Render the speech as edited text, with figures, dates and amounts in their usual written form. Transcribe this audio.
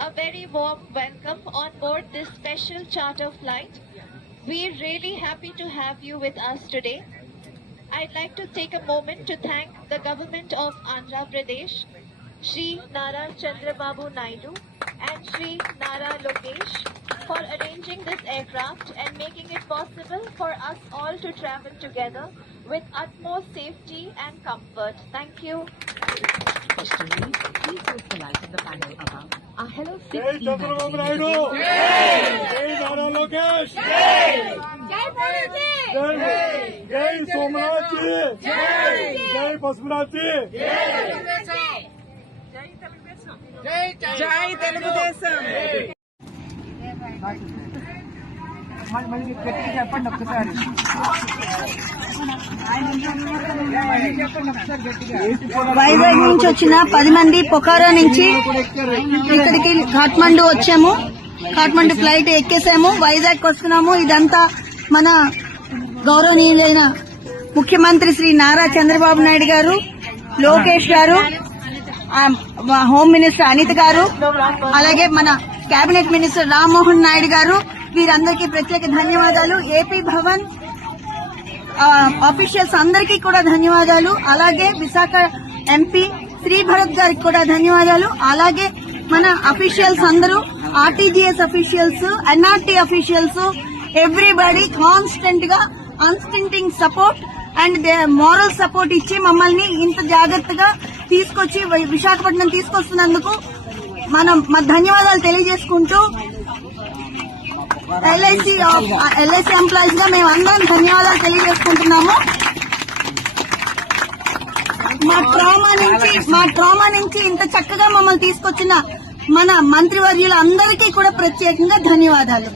a very warm welcome on board this special charter flight. We're really happy to have you with us today. I'd like to take a moment to thank the government of Andhra Pradesh, Shri Nara Chandrababu Naidu and Shri Nara Lokesh for arranging this aircraft and making it possible for us all to travel together with utmost safety and comfort. Thank you. Questioning, please use the light in the panel above. Our Hello Jai 6E Chandrababu magazine Naidu! Jai Nara Lokesh! Jai Somnath ji! Jai Pasupanath ji! జై తెలుగుదేశం. మళ్ళీ గట్టిగా చెప్పండి ఒక్కసారి. వైజాగ్ నుంచి వచ్చిన 10 మంది పొఖారా నుంచి ఇక్కడికి కాఠ్మండు వచ్చాము. కాఠ్మండు ఫ్లైట్ ఎక్కేసాము, వైజాగ్ వస్తున్నాము. ఇదంతా మన గౌరవనీయులైన ముఖ్యమంత్రి శ్రీ నారా చంద్రబాబు నాయుడు గారు, లోకేష్ గారు, హోమ్ మినిస్టర్ అనిత గారు, అలాగే మన కేబినెట్ మినిస్టర్ రామ్మోహన్ నాయుడు గారు, వీరందరికీ ప్రత్యేక ధన్యవాదాలు. ఏపీ భవన్ అఫీషియల్స్ అందరికీ కూడా ధన్యవాదాలు. అలాగే విశాఖ ఎంపీ శ్రీ భరత్ గారికి కూడా ధన్యవాదాలు. అలాగే మన అఫీషియల్స్ అందరూ, RTGS officials, NRT officials, everybody constant గా unstinting support and moral support ఇచ్చి మమ్మల్ని ఇంత జాగ్రత్తగా తీసుకొచ్చి విశాఖపట్నం తీసుకొస్తున్నందుకు మనం ధన్యవాదాలు తెలియజేసుకుంటూ ఎల్ఐసి ఎంప్లాయీస్ గా మేము అందరం ధన్యవాదాలు తెలియజేసుకుంటున్నాము. మా ట్రామా నుంచి ఇంత చక్కగా మమ్మల్ని తీసుకొచ్చిన మన మంత్రివర్యులందరికీ కూడా ప్రత్యేకంగా ధన్యవాదాలు.